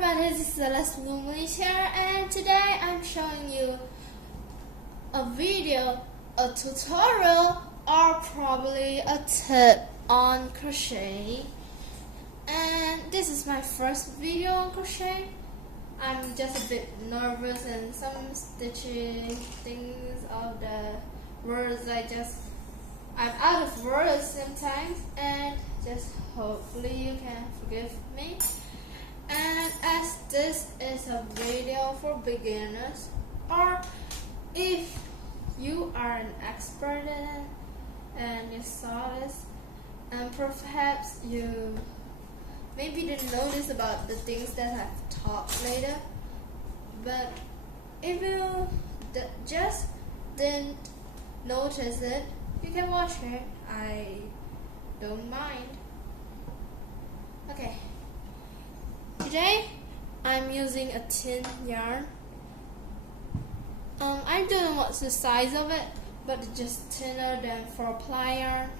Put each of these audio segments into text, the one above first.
everybody, this is Celeste here, and today I'm showing you a video, a tutorial, or probably a tip on crochet. And this is my first video on crochet. I'm just a bit nervous and some stitching things of the words. I'm out of words sometimes, and just hopefully you can forgive me. And as this is a video for beginners, or if you are an expert in it and you saw this, and perhaps you maybe didn't notice about the things that I've taught later, but if you just didn't notice it, you can watch it. I don't mind. Okay. Today I'm using a tin yarn. I don't know what's the size of it, but it's just thinner than 4-ply yarn.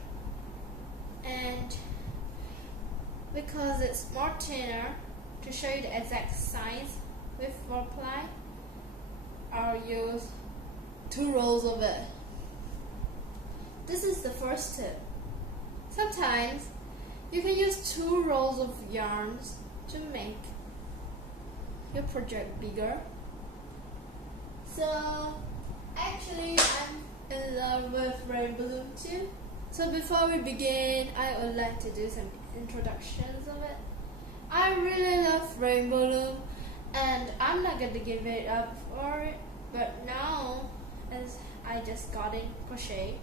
And because it's more thinner, to show you the exact size with 4-ply, I'll use 2 rolls of it. This is the first tip. Sometimes you can use 2 rolls of yarns to make your project bigger. So actually I'm in love with rainbow loom too. So before we begin, I would like to do some introductions of it. I really love rainbow loom, and I'm not going to give it up for it, but now as I just got in crochet,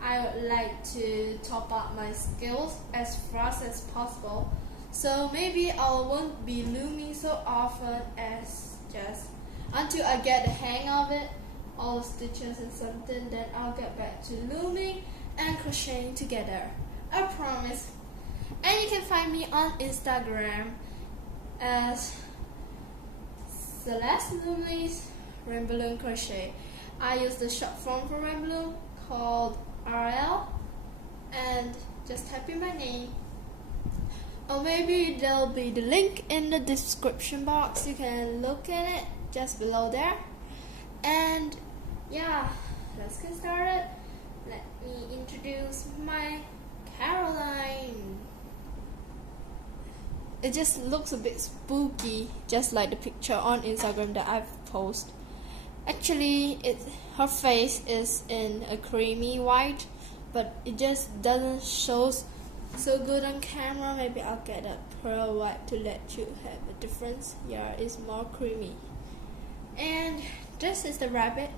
I would like to top up my skills as fast as possible. So maybe I won't be looming so often as just until I get the hang of it, all the stitches and something, then I'll get back to looming and crocheting together. I promise. And you can find me on Instagram as Celeste Loomley's Rainbow Loom Crochet. I use the short form for Rainbow Loom called RL, and just type in my name. Or maybe there'll be the link in the description box. You can look at it just below there. And yeah, let's get started. Let me introduce my Caroline. It just looks a bit spooky, just like the picture on Instagram that I've posted. Actually, her face is in a creamy white, but it just doesn't show so good on camera. Maybe I'll get a pearl white to let you have a difference. Yeah, it's more creamy. And this is the rabbit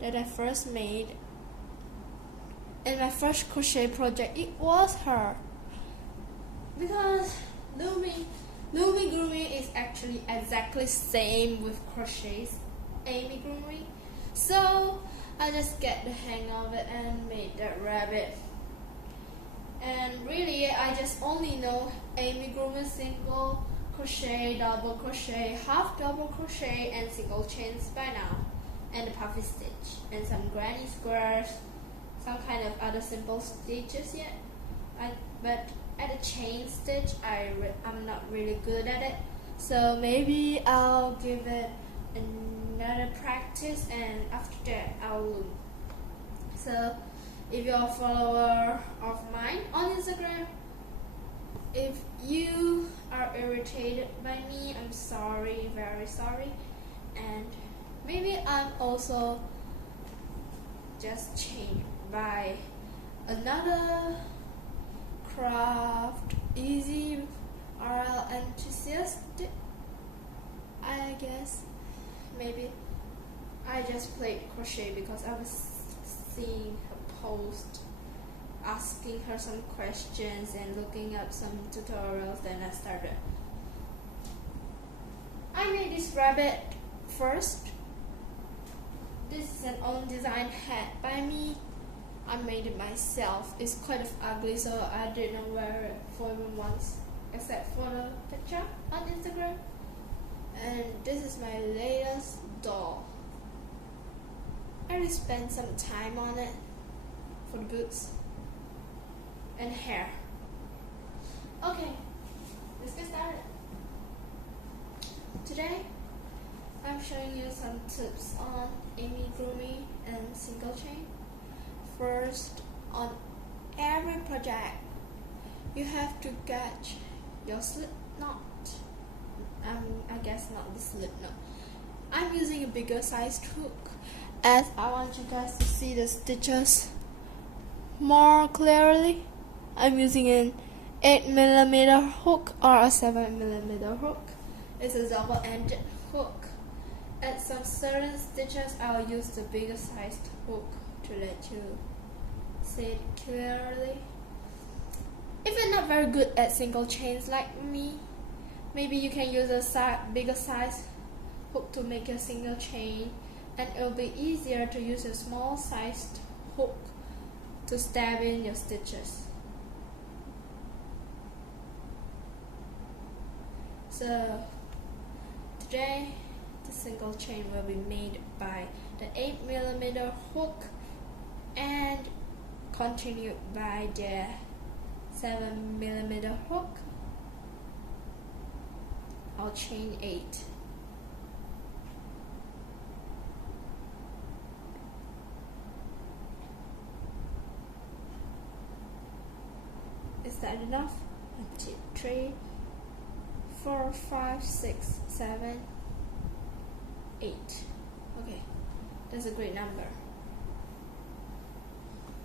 that I first made in my first crochet project. It was her, because looming groomery is actually exactly same with crochets amigurumi. So I just get the hang of it and made that rabbit. And really, I just only know amigurumi, single crochet, double crochet, half double crochet, and single chains by now, and the puffy stitch, and some granny squares, some kind of other simple stitches yet. But at the chain stitch, I'm not really good at it. So maybe I'll give it another practice, and after that I'll loom. So if you're a follower of mine on Instagram, if you are irritated by me, I'm sorry, very sorry. And maybe I'm also just changed by another craft easy RL enthusiast, I guess. Maybe I just played crochet because I was seeing her post asking her some questions and looking up some tutorials. Then I started. I made this rabbit first. This is an own design hat by me. I made it myself. It's quite ugly, so I didn't wear it for even once, except for the picture on Instagram. And this is my latest doll. I really spent some time on it for the boots and hair. Okay, let's get started. Today I'm showing you some tips on amigurumi and single chain. First, on every project you have to catch your slip knot. I guess not the slip knot. I'm using a bigger sized hook as I want you guys to see the stitches more clearly. I'm using an 8mm hook or a 7mm hook. It's a double-ended hook. At some certain stitches, I'll use the bigger sized hook to let you see it clearly. If you're not very good at single chains like me, maybe you can use a bigger size hook to make a single chain, and it'll be easier to use a small sized hook to stab in your stitches. So today the single chain will be made by the 8mm hook and continued by the 7mm hook. I'll chain 8. Is that enough? 1, 2, 3, 4, 5, 6, 7, 8. Okay, that's a great number.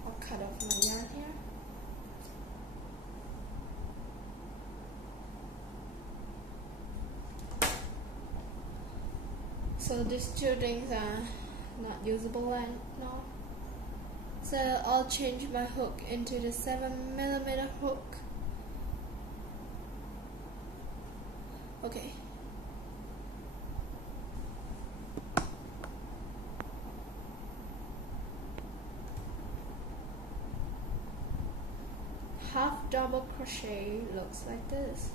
I'll cut off my yarn here. So these two things are not usable now. So I'll change my hook into the 7mm hook. Okay. Half double crochet looks like this.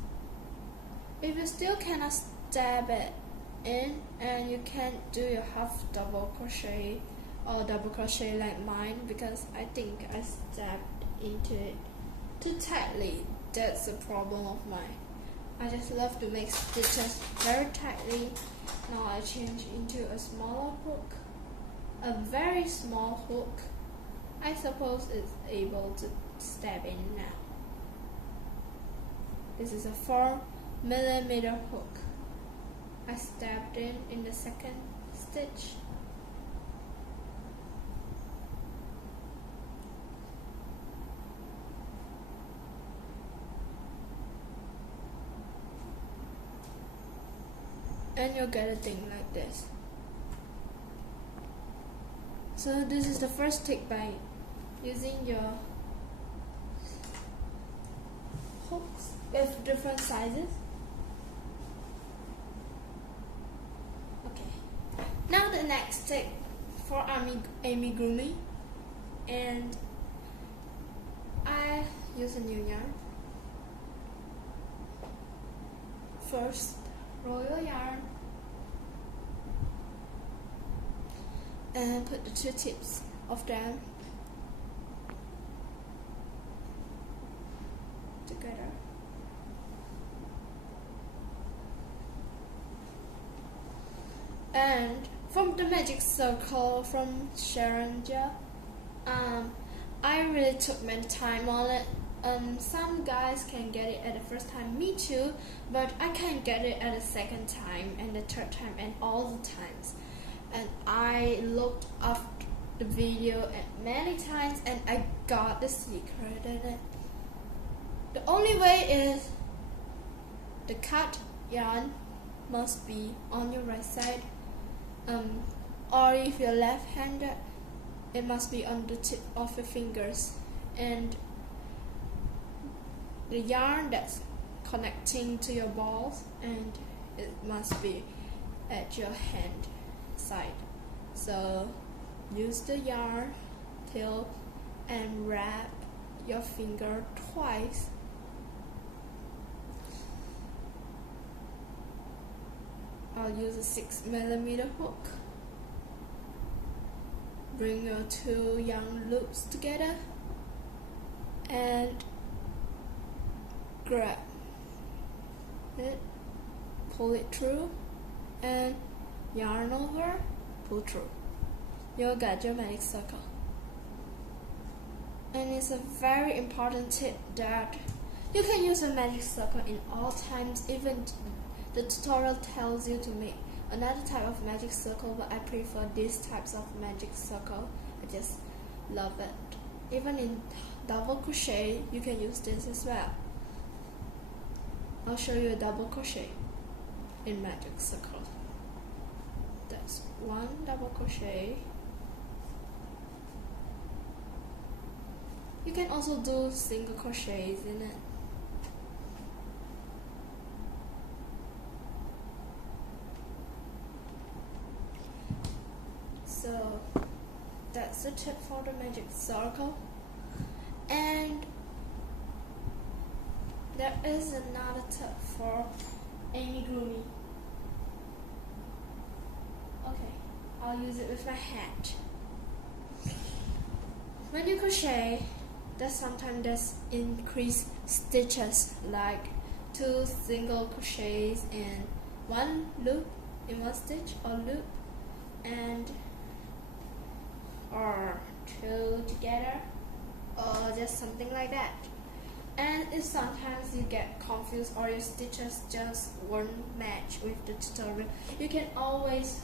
If you still cannot stab it in and you can't do your half double crochet or double crochet like mine, because I think I stabbed into it too tightly. That's a problem of mine. I just love to make stitches very tightly. Now I change into a smaller hook, a very small hook. I suppose it's able to stab in now. This is a 4mm hook. I stabbed in the second stitch. And you'll get a thing like this. So this is the first trick by using your hooks with different sizes. Okay. Now the next trick for amigurumi, and I use a new yarn. First, roll your yarn and put the two tips of them together. And from the magic circle from Sharonja, I really took my time on it. Some guys can get it at the first time, me too, but I can't get it at the second time and the third time and all the times. And I looked up the video at many times and I got the secret in it. The only way is the cut yarn must be on your right side, or if you're left-handed, it must be on the tip of your fingers, and the yarn that's connecting to your balls, and it must be at your hand side. So use the yarn till and wrap your finger twice. I'll use a 6mm hook. Bring your two yarn loops together and grab it, pull it through, and yarn over, pull through. You'll get your magic circle. And it's a very important tip that you can use a magic circle in all times. Even the tutorial tells you to make another type of magic circle, but I prefer these types of magic circle. I just love it. Even in double crochet, you can use this as well. I'll show you a double crochet in magic circle. That's one double crochet. You can also do single crochets in it. So that's the tip for the magic circle. And there is another tip for amigurumi. Okay, I'll use it with my hand. When you crochet, sometimes increased stitches, like 2 single crochets in one loop in one stitch or loop, and or 2 together, or just something like that. And if sometimes you get confused or your stitches just won't match with the tutorial, you can always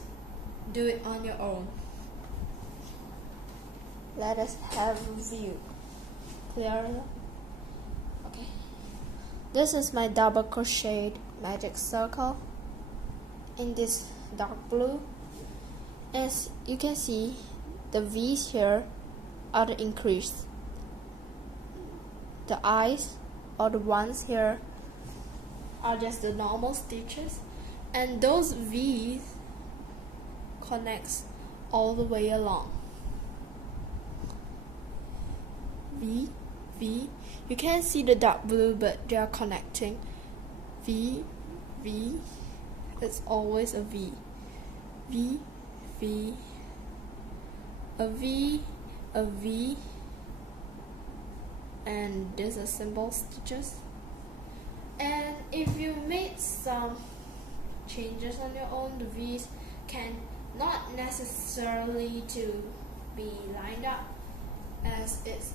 do it on your own. Let us have a view. Clear? Okay. This is my double crocheted magic circle in this dark blue. As you can see, the V's here are the increased. The I's or the ones here are just the normal stitches, and those V's connects all the way along. V, V. You can't see the dark blue, but they are connecting. V, V. It's always a V. V, V. A V, a V. And there's a symbol stitches. And if you made some changes on your own, the V's can not necessarily to be lined up as it's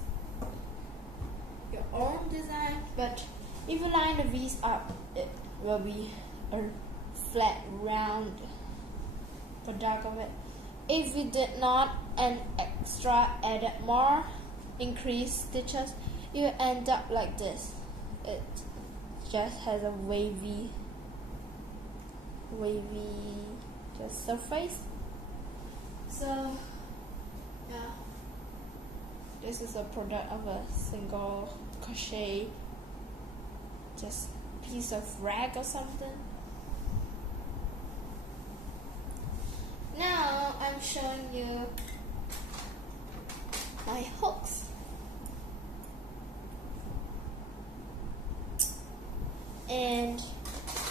your own design, but if you line the V's up, it will be a flat round product of it. If you did not and extra added more increased stitches, you end up like this. It just has a wavy just surface. So yeah, this is a product of a single crochet, just piece of rag or something. Now I'm showing you my hooks. And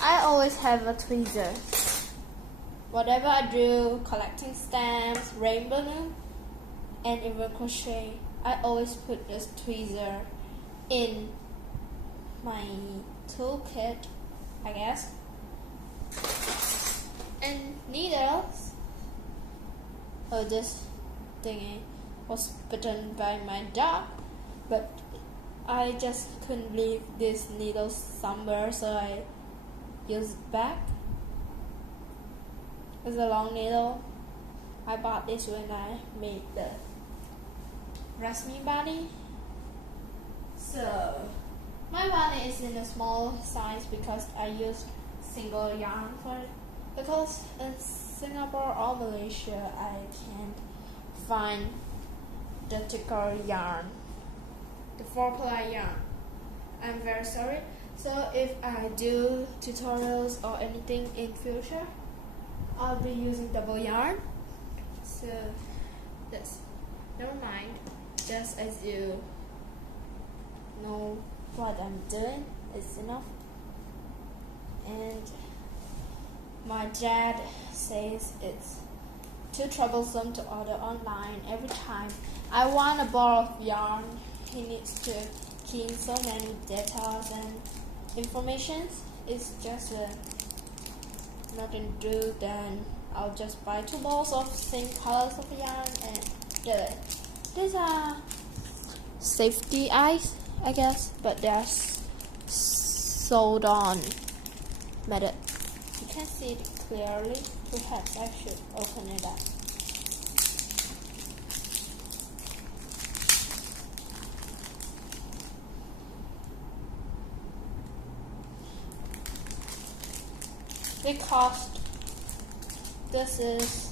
I always have a tweezer. Whatever I do, collecting stamps, rainbow balloon, and even crochet, I always put this tweezer in my toolkit, I guess. And needles. Oh, this thingy was bitten by my dog, but I just couldn't leave this needle somewhere, so I used it back. It's a long needle. I bought this when I made the Rasmi bunny. So my bunny is in a small size because I used single yarn for it. Because in Singapore or Malaysia I can't find the thicker yarn, the 4-ply yarn. I'm very sorry. So if I do tutorials or anything in future, I'll be using double yarn. So this, never mind. Just as you know what I'm doing is enough. And my dad says it's too troublesome to order online. Every time I want a ball of yarn, he needs to key in so many details and informations. It's just a nothing to do, then I'll just buy 2 balls of same colors of yarn and do it. These are safety eyes, I guess, but they're sewed on method. You can see it clearly. Perhaps I should open it up. They cost, this is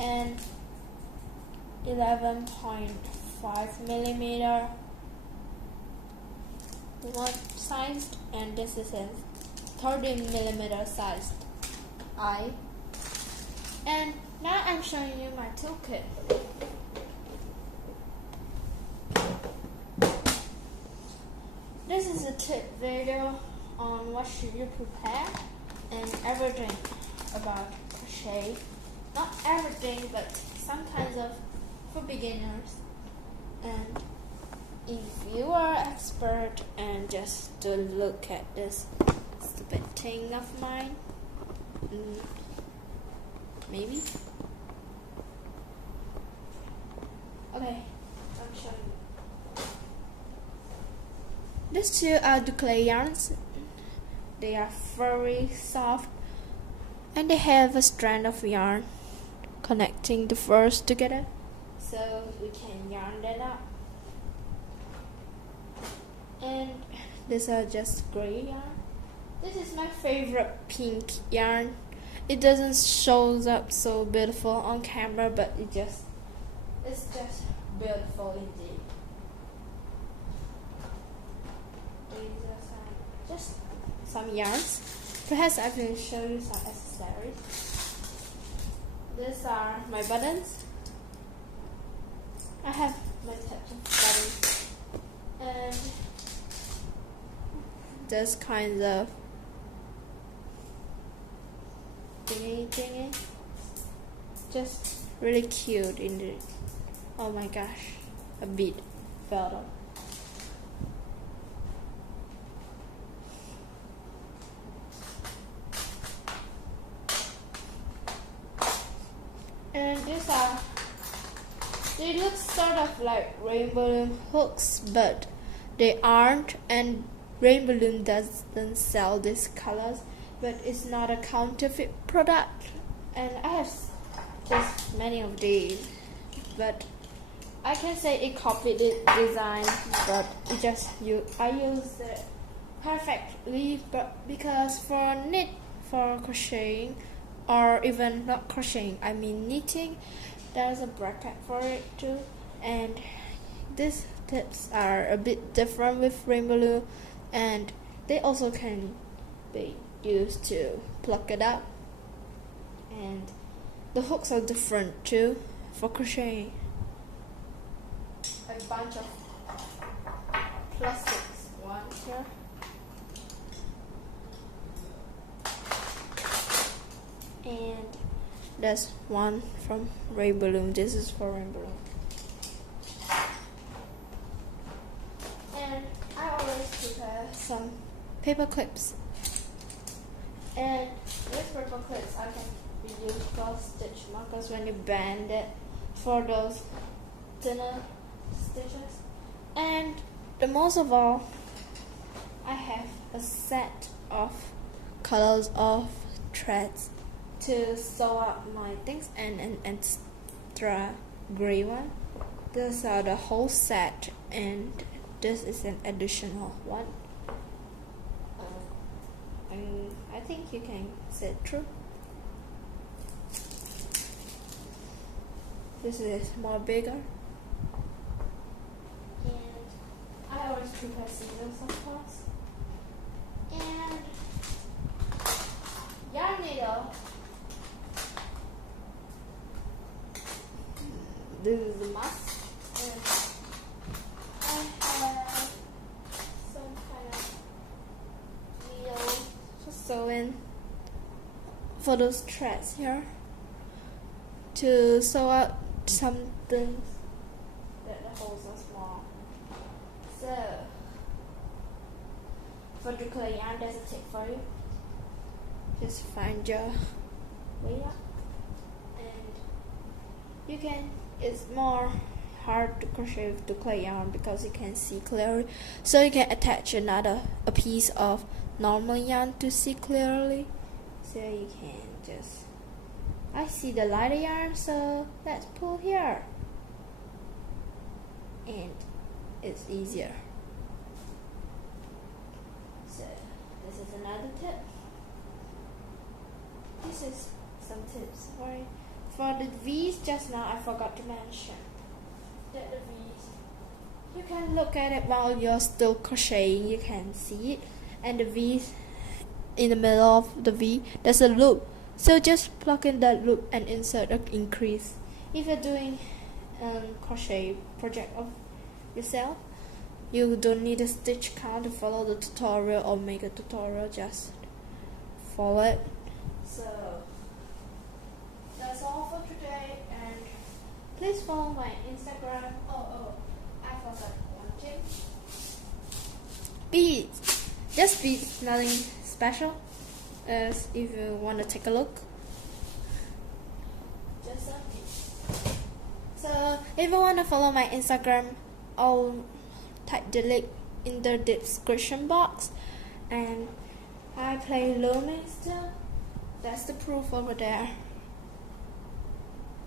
an 11.5 millimeter one sized, and this is a 30 millimeter sized eye. And now I'm showing you my toolkit. This is a tip video on what should you prepare and everything about crochet. Not everything, but some kinds of for beginners. And if you are expert and just to look at this stupid thing of mine, maybe. Okay, I'm showing you. These two are the clay yarns. They are very soft and they have a strand of yarn connecting the furs together, so we can yarn that up. And these are just gray yarn. This is my favorite pink yarn. It doesn't show up so beautiful on camera, but it's just beautiful indeed. These are some yarns. Perhaps I can show you some accessories. These are my buttons. I have my types of buttons. And this kind of thingy. Just really cute indeed. Oh my gosh, a bead fell off. And they look sort of like rainbow loom hooks, but they aren't, and rainbow loom doesn't sell these colors, but it's not a counterfeit product. And I have just many of these, but I can say it copied the design, but I use it perfectly, but because for crocheting, or even not crocheting, I mean knitting, there's a bracket for it too. And these tips are a bit different with rainbow loom, and they also can be used to pluck it up. And the hooks are different too for crocheting. A bunch of plastics, one here. And there's one from rainbow loom. This is for rainbow loom. And I always prepare some paper clips. And with paper clips, I can use for stitch markers when you bend it for those thinner stitches. And the most of all, I have a set of colors of threads to sew up my things, and an extra gray one. These are the whole set, and this is an additional one. And I think you can see it through. This is more bigger. And I always prepare scissors, of course. And yarn needle. This is the must. And I have some kind of needle to sew in for those threads here, to sew out something that the holes are small. So for the clay yarn, there's a tip for you. just find your way up, and you can, it's more hard to crochet with the clay yarn because you can see clearly, so you can attach a piece of normal yarn to see clearly. So you can just, I see the lighter yarn, so let's pull here, and it's easier. So this is another tip. This is some tips for the V's. Just now I forgot to mention that the V's, you can look at it while you're still crocheting, you can see it, and the V's, in the middle of the V there's a loop, so just plug in that loop and insert an increase. If you're doing a crochet project of yourself, you don't need a stitch count to follow the tutorial or make a tutorial, just follow it. So that's all for today, and please follow my Instagram. Oh, I forgot one thing. Beads, just beads, nothing special. If you want to take a look, just some beads. So if you want to follow my Instagram, I'll type the link in the description box. And I play Lumen still. That's the proof over there.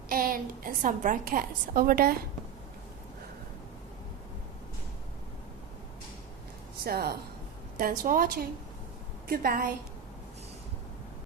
And some brackets over there. So thanks for watching. Goodbye.